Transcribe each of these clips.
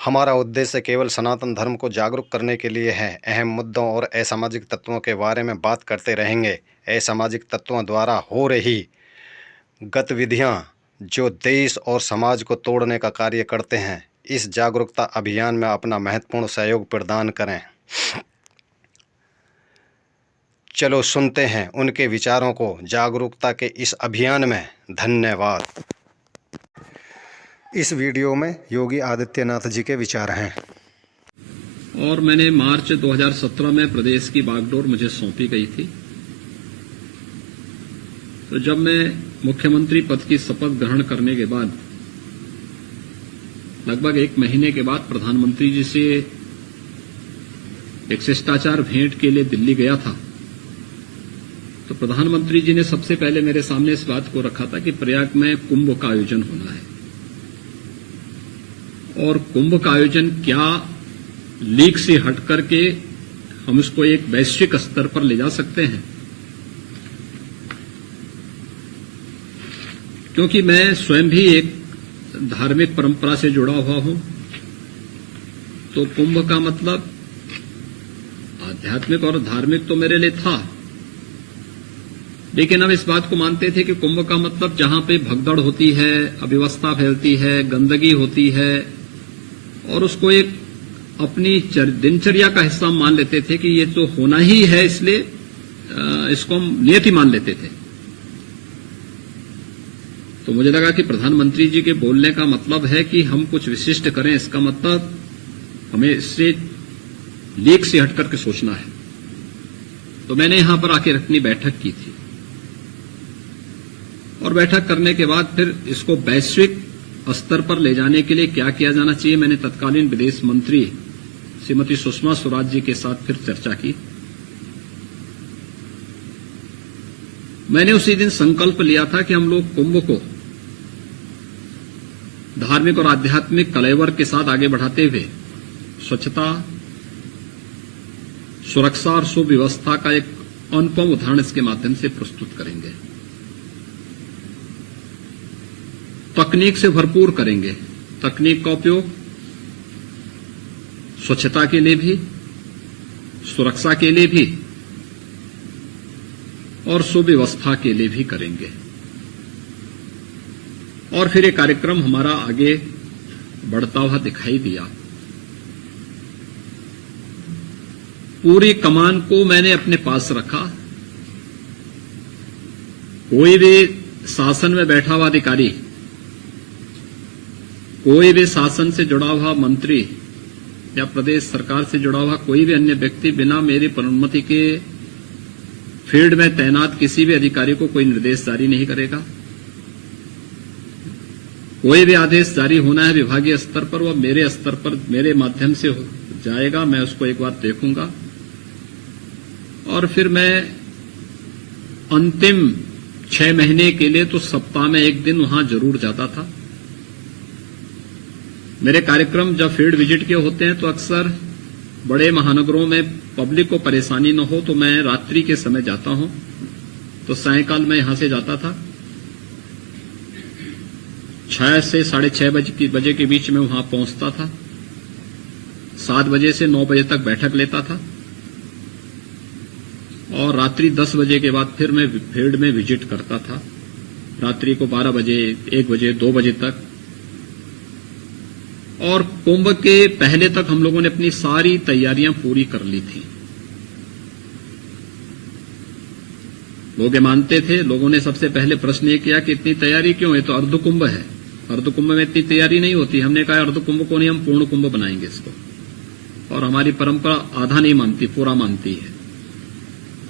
हमारा उद्देश्य केवल सनातन धर्म को जागरूक करने के लिए है। अहम मुद्दों और असामाजिक तत्वों के बारे में बात करते रहेंगे। असामाजिक तत्वों द्वारा हो रही गतिविधियां जो देश और समाज को तोड़ने का कार्य करते हैं, इस जागरूकता अभियान में अपना महत्वपूर्ण सहयोग प्रदान करें। चलो सुनते हैं उनके विचारों को जागरूकता के इस अभियान में। धन्यवाद। इस वीडियो में योगी आदित्यनाथ जी के विचार हैं। और मैंने मार्च 2017 में प्रदेश की बागडोर मुझे सौंपी गई थी। तो जब मैं मुख्यमंत्री पद की शपथ ग्रहण करने के बाद लगभग 1 महीने के बाद प्रधानमंत्री जी से एक शिष्टाचार भेंट के लिए दिल्ली गया था, तो प्रधानमंत्री जी ने सबसे पहले मेरे सामने इस बात को रखा था कि प्रयाग में कुंभ का आयोजन होना है, और कुंभ का आयोजन क्या लीग से हट करके हम इसको एक वैश्विक स्तर पर ले जा सकते हैं। क्योंकि मैं स्वयं भी एक धार्मिक परंपरा से जुड़ा हुआ हूं, तो कुंभ का मतलब आध्यात्मिक और धार्मिक तो मेरे लिए था, लेकिन हम इस बात को मानते थे कि कुंभ का मतलब जहां पे भगदड़ होती है, अव्यवस्था फैलती है, गंदगी होती है, और उसको एक अपनी दिनचर्या का हिस्सा मान लेते थे कि ये तो होना ही है, इसलिए इसको हम नियति मान लेते थे। तो मुझे लगा कि प्रधानमंत्री जी के बोलने का मतलब है कि हम कुछ विशिष्ट करें, इसका मतलब हमें इससे लीक से हट करके सोचना है। तो मैंने यहां पर आके अपनी बैठक की थी, और बैठक करने के बाद फिर इसको वैश्विक स्तर पर ले जाने के लिए क्या किया जाना चाहिए, मैंने तत्कालीन विदेश मंत्री श्रीमती सुषमा स्वराज जी के साथ फिर चर्चा की। मैंने उसी दिन संकल्प लिया था कि हम लोग कुंभ को धार्मिक और आध्यात्मिक कलेवर के साथ आगे बढ़ाते हुए स्वच्छता, सुरक्षा और सुव्यवस्था का एक अनुपम उदाहरण इसके माध्यम से प्रस्तुत करेंगे। तकनीक से भरपूर करेंगे। तकनीक का उपयोग स्वच्छता के लिए भी, सुरक्षा के लिए भी और सुव्यवस्था के लिए भी करेंगे। और फिर ये कार्यक्रम हमारा आगे बढ़ता हुआ दिखाई दिया। पूरी कमान को मैंने अपने पास रखा। कोई भी शासन में बैठा हुआ अधिकारी, कोई भी शासन से जुड़ा हुआ मंत्री या प्रदेश सरकार से जुड़ा हुआ कोई भी अन्य व्यक्ति बिना मेरी अनुमति के फील्ड में तैनात किसी भी अधिकारी को कोई निर्देश जारी नहीं करेगा। कोई भी आदेश जारी होना है विभागीय स्तर पर, वह मेरे स्तर पर मेरे माध्यम से जाएगा। मैं उसको एक बार देखूंगा, और फिर मैं अंतिम 6 महीने के लिए तो सप्ताह में 1 दिन वहां जरूर जाता था। मेरे कार्यक्रम जब फील्ड विजिट के होते हैं तो अक्सर बड़े महानगरों में पब्लिक को परेशानी न हो, तो मैं रात्रि के समय जाता हूं। तो सायंकाल में यहां से जाता था, 6 से 6:30 बजे के बीच में वहां पहुंचता था। 7 बजे से 9 बजे तक बैठक लेता था, और रात्रि 10 बजे के बाद फिर मैं फील्ड में विजिट करता था, रात्रि को 12 बजे, 1 बजे, 2 बजे तक। और कुंभ के पहले तक हम लोगों ने अपनी सारी तैयारियां पूरी कर ली थी। लोग मानते थे, लोगों ने सबसे पहले प्रश्न ये किया कि इतनी तैयारी क्यों, ये तो अर्ध कुंभ है, अर्ध कुंभ में इतनी तैयारी नहीं होती। हमने कहा अर्ध कुंभ को नहीं, हम पूर्ण कुंभ बनाएंगे इसको। और हमारी परंपरा आधा नहीं मानती, पूरा मानती है।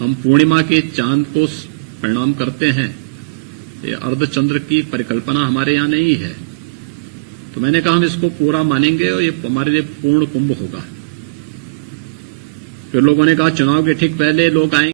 हम पूर्णिमा के चांद को प्रणाम करते हैं, ये अर्धचंद्र की परिकल्पना हमारे यहां नहीं है। तो मैंने कहा हम इसको पूरा मानेंगे और ये हमारे लिए पूर्ण कुंभ होगा। फिर लोगों ने कहा चुनाव के ठीक पहले लोग आएंगे।